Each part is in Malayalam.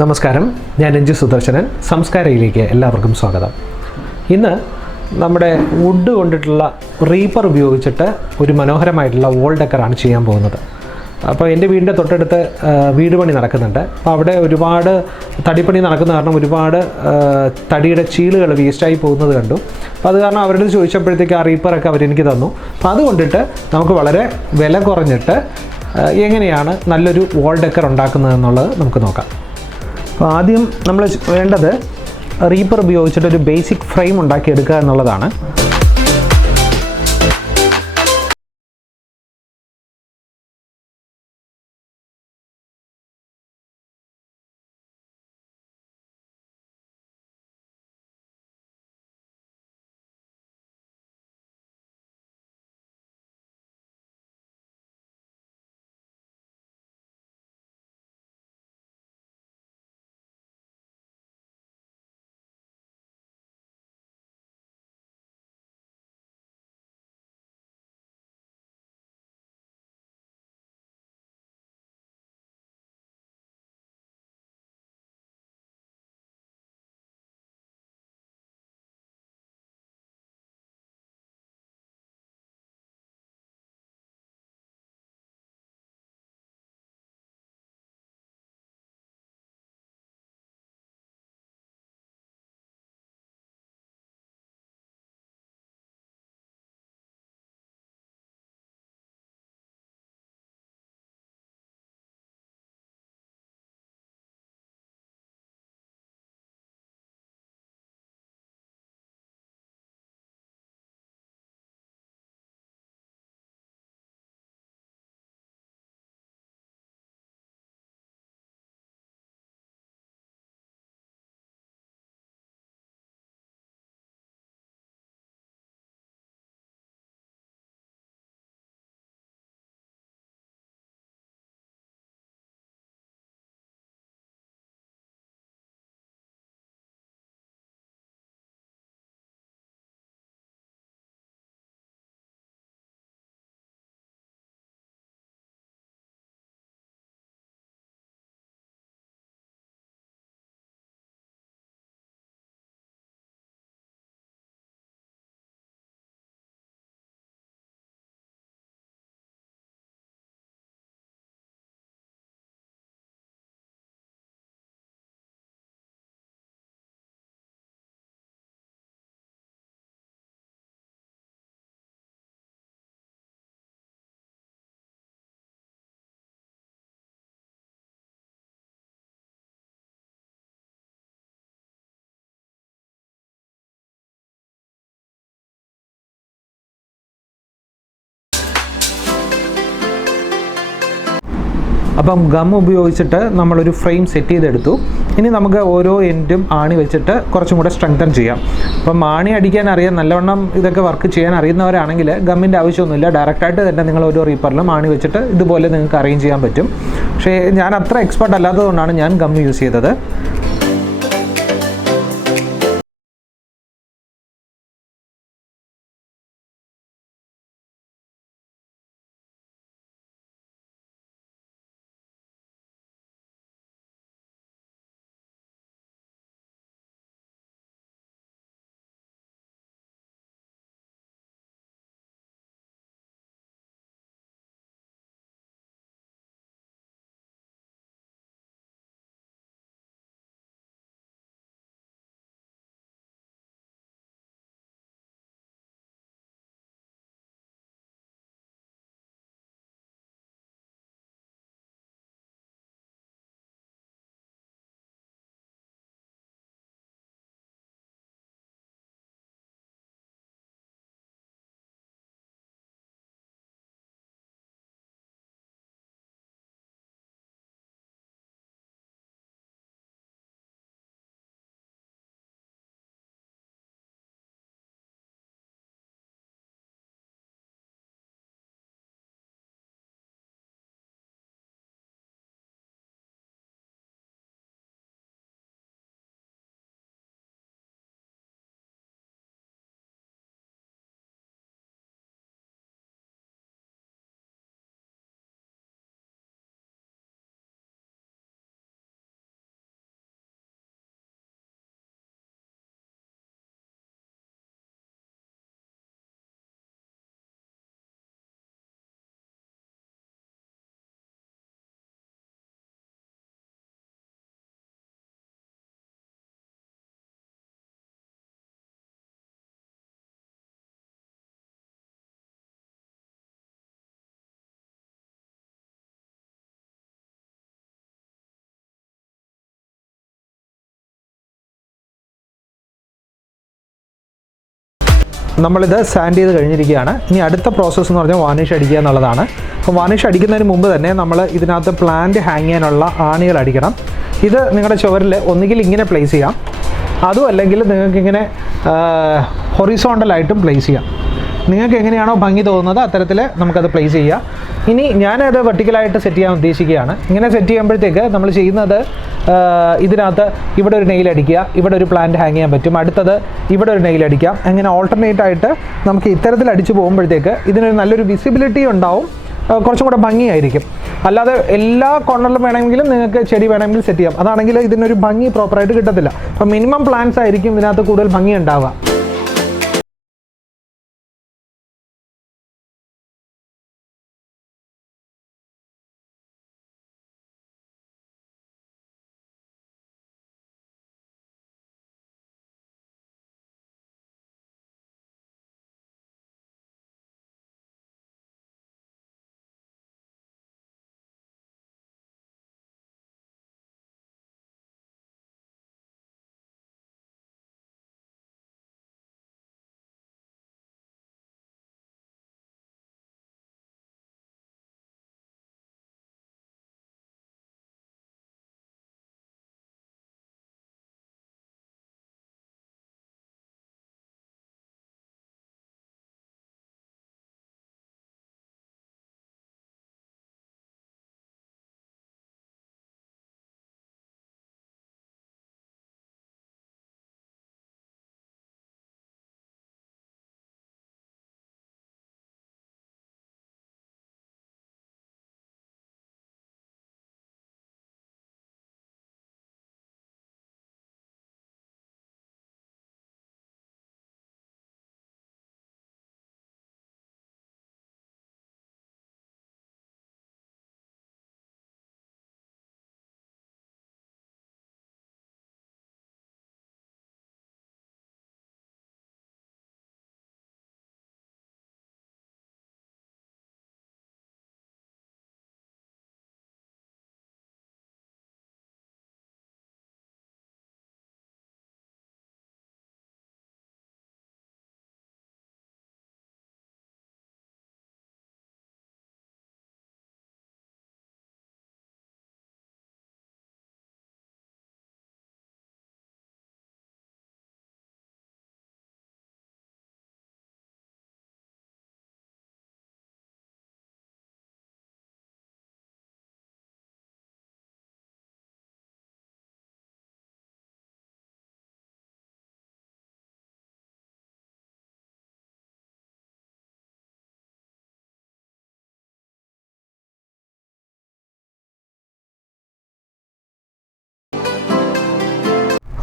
നമസ്കാരം, ഞാൻ രഞ്ജി സുദർശനൻ. സംസ്കാരയിലേക്ക് എല്ലാവർക്കും സ്വാഗതം. ഇന്ന് നമ്മുടെ വുഡ് കൊണ്ടിട്ടുള്ള റീപ്പർ ഉപയോഗിച്ചിട്ട് ഒരു മനോഹരമായിട്ടുള്ള വോൾ ഡെക്കറാണ് ചെയ്യാൻ പോകുന്നത്. അപ്പോൾ എൻ്റെ വീടിൻ്റെ തൊട്ടടുത്ത് വീട് പണി നടക്കുന്നുണ്ട്. അപ്പോൾ അവിടെ ഒരുപാട് തടിപ്പണി നടക്കുന്ന കാരണം ഒരുപാട് തടിയുടെ ചീളുകൾ വേസ്റ്റായി പോകുന്നത് കണ്ടു. അപ്പോൾ അത് കാരണം അവരോട് ചോദിച്ചപ്പോഴത്തേക്ക് ആ റീപ്പറൊക്കെ അവരെനിക്ക് തന്നു. അപ്പോൾ അതുകൊണ്ടിട്ട് നമുക്ക് വളരെ വില കുറഞ്ഞിട്ട് എങ്ങനെയാണ് നല്ലൊരു വോൾ ഡെക്കർ ഉണ്ടാക്കുന്നതെന്നുള്ളത് നമുക്ക് നോക്കാം. അപ്പോൾ ആദ്യം നമ്മൾ വേണ്ടത് റീപ്പർ ഉപയോഗിച്ചിട്ടൊരു ബേസിക് ഫ്രെയിം ഉണ്ടാക്കിയെടുക്കുക എന്നുള്ളതാണ്. അപ്പം ഗം ഉപയോഗിച്ചിട്ട് നമ്മളൊരു ഫ്രെയിം സെറ്റ് ചെയ്തെടുത്തു. ഇനി നമുക്ക് ഓരോ എൻഡും ആണി വെച്ചിട്ട് കുറച്ചും കൂടെ സ്ട്രെങ്തൻ ചെയ്യാം. അപ്പം ആണി അടിക്കാൻ അറിയാൻ നല്ലവണ്ണം ഇതൊക്കെ വർക്ക് ചെയ്യാൻ അറിയുന്നവരാണെങ്കിൽ ഗമ്മിൻ്റെ ആവശ്യമൊന്നുമില്ല. ഡയറക്റ്റായിട്ട് തന്നെ നിങ്ങൾ ഓരോ റീപ്പറിലും ആണി വെച്ചിട്ട് ഇതുപോലെ നിങ്ങൾക്ക് അറേഞ്ച് ചെയ്യാൻ പറ്റും. പക്ഷേ ഞാൻ അത്ര എക്സ്പെർട്ട് അല്ലാത്തതുകൊണ്ടാണ് ഞാൻ ഗം യൂസ് ചെയ്തത്. നമ്മളിത് സാൻഡ് ചെയ്ത് കഴിഞ്ഞിരിക്കുകയാണ്. ഇനി അടുത്ത പ്രോസസ്സ് എന്ന് പറഞ്ഞാൽ വാർണിഷ് അടിക്കുക എന്നുള്ളതാണ്. അപ്പോൾ വാർണിഷ് അടിക്കുന്നതിന് മുമ്പ് തന്നെ നമ്മൾ ഇതിനകത്ത് പ്ലാന്റ് ഹാങ് ചെയ്യാനുള്ള ആണികൾ അടിക്കണം. ഇത് നിങ്ങളുടെ ചുവരിൽ ഒന്നുകിൽ ഇങ്ങനെ പ്ലേസ് ചെയ്യാം, അതും അല്ലെങ്കിൽ നിങ്ങൾക്കിങ്ങനെ ഹൊറിസോണ്ടലായിട്ടും പ്ലേസ് ചെയ്യാം. നിങ്ങൾക്ക് എങ്ങനെയാണോ ഭംഗി തോന്നുന്നത് അത്തരത്തിൽ നമുക്കത് പ്ലേസ് ചെയ്യാം. ഇനി ഞാനത് വെർട്ടിക്കലായിട്ട് സെറ്റ് ചെയ്യാൻ ഉദ്ദേശിക്കുകയാണ്. ഇങ്ങനെ സെറ്റ് ചെയ്യുമ്പോഴത്തേക്ക് നമ്മൾ ചെയ്യുന്നത് ഇതിനകത്ത് ഇവിടെ ഒരു നെയിൽ അടിക്കുക, ഇവിടെ ഒരു പ്ലാന്റ് ഹാങ് ചെയ്യാൻ പറ്റും, അടുത്തത് ഇവിടെ ഒരു നെയിൽ അടിക്കാം. അങ്ങനെ ഓൾട്ടർനേറ്റ് ആയിട്ട് നമുക്ക് ഇത്തരത്തിൽ അടിച്ച് പോകുമ്പോഴത്തേക്ക് ഇതിനൊരു നല്ലൊരു വിസിബിലിറ്റി ഉണ്ടാവും, കുറച്ചും കൂടെ ഭംഗിയായിരിക്കും. അല്ലാതെ എല്ലാ കോർണറിലും വേണമെങ്കിലും നിങ്ങൾക്ക് ചെടി വേണമെങ്കിൽ സെറ്റ് ചെയ്യാം. അതാണെങ്കിൽ ഇതിനൊരു ഭംഗി പ്രോപ്പറായിട്ട് കിട്ടത്തില്ല. അപ്പോൾ മിനിമം പ്ലാന്റ്സ് ആയിരിക്കും ഇതിനകത്ത് കൂടുതൽ ഭംഗി ഉണ്ടാവുക.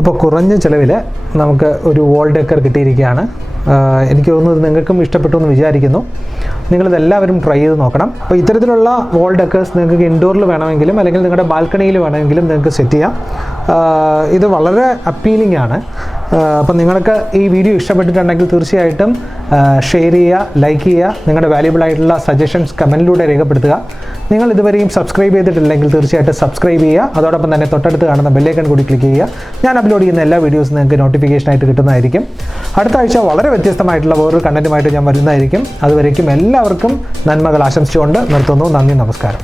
അപ്പോൾ കുറഞ്ഞ ചിലവിൽ നമുക്ക് ഒരു വോൾ ഡെക്കർ കിട്ടിയിരിക്കുകയാണ്. എനിക്ക് തോന്നുന്നത് നിങ്ങൾക്കും ഇഷ്ടപ്പെട്ടു എന്ന് വിചാരിക്കുന്നു. നിങ്ങളിതെല്ലാവരും ട്രൈ ചെയ്ത് നോക്കണം. അപ്പോൾ ഇത്തരത്തിലുള്ള വോൾ ഡെക്കേഴ്സ് നിങ്ങൾക്ക് ഇൻഡോറിൽ വേണമെങ്കിലും അല്ലെങ്കിൽ നിങ്ങളുടെ ബാൽക്കണിയിൽ വേണമെങ്കിലും നിങ്ങൾക്ക് സെറ്റ് ചെയ്യാം. ഇത് വളരെ അപ്പീലിംഗ് ആണ്. അപ്പം നിങ്ങൾക്ക് ഈ വീഡിയോ ഇഷ്ടപ്പെട്ടിട്ടുണ്ടെങ്കിൽ തീർച്ചയായിട്ടും ഷെയർ ചെയ്യുക, ലൈക്ക് ചെയ്യുക, നിങ്ങളുടെ വാല്യുബിൾ ആയിട്ടുള്ള സജഷൻസ് കമൻറ്റിലൂടെ രേഖപ്പെടുത്തുക. നിങ്ങൾ ഇതുവരെയും സബ്സ്ക്രൈബ് ചെയ്തിട്ടില്ലെങ്കിൽ തീർച്ചയായിട്ടും സബ്സ്ക്രൈബ് ചെയ്യുക. അതോടൊപ്പം തന്നെ തൊട്ടടുത്ത് കാണുന്ന ബെല്ലൈക്കൺ കൂടി ക്ലിക്ക് ചെയ്യുക. ഞാൻ അപ്ലോഡ് ചെയ്യുന്ന എല്ലാ വീഡിയോസും നിങ്ങൾക്ക് നോട്ടിഫിക്കേഷനായിട്ട് കിട്ടുന്നതായിരിക്കും. അടുത്ത ആഴ്ച വളരെ വ്യത്യസ്തമായിട്ടുള്ള വേറൊരു കണ്ടൻറ്റുമായിട്ട് ഞാൻ വരുന്നതായിരിക്കും. അതുവരേക്കും എല്ലാവർക്കും നന്മകൾ ആശംസിച്ചുകൊണ്ട് നിർത്തുന്നു. നന്ദി, നമസ്കാരം.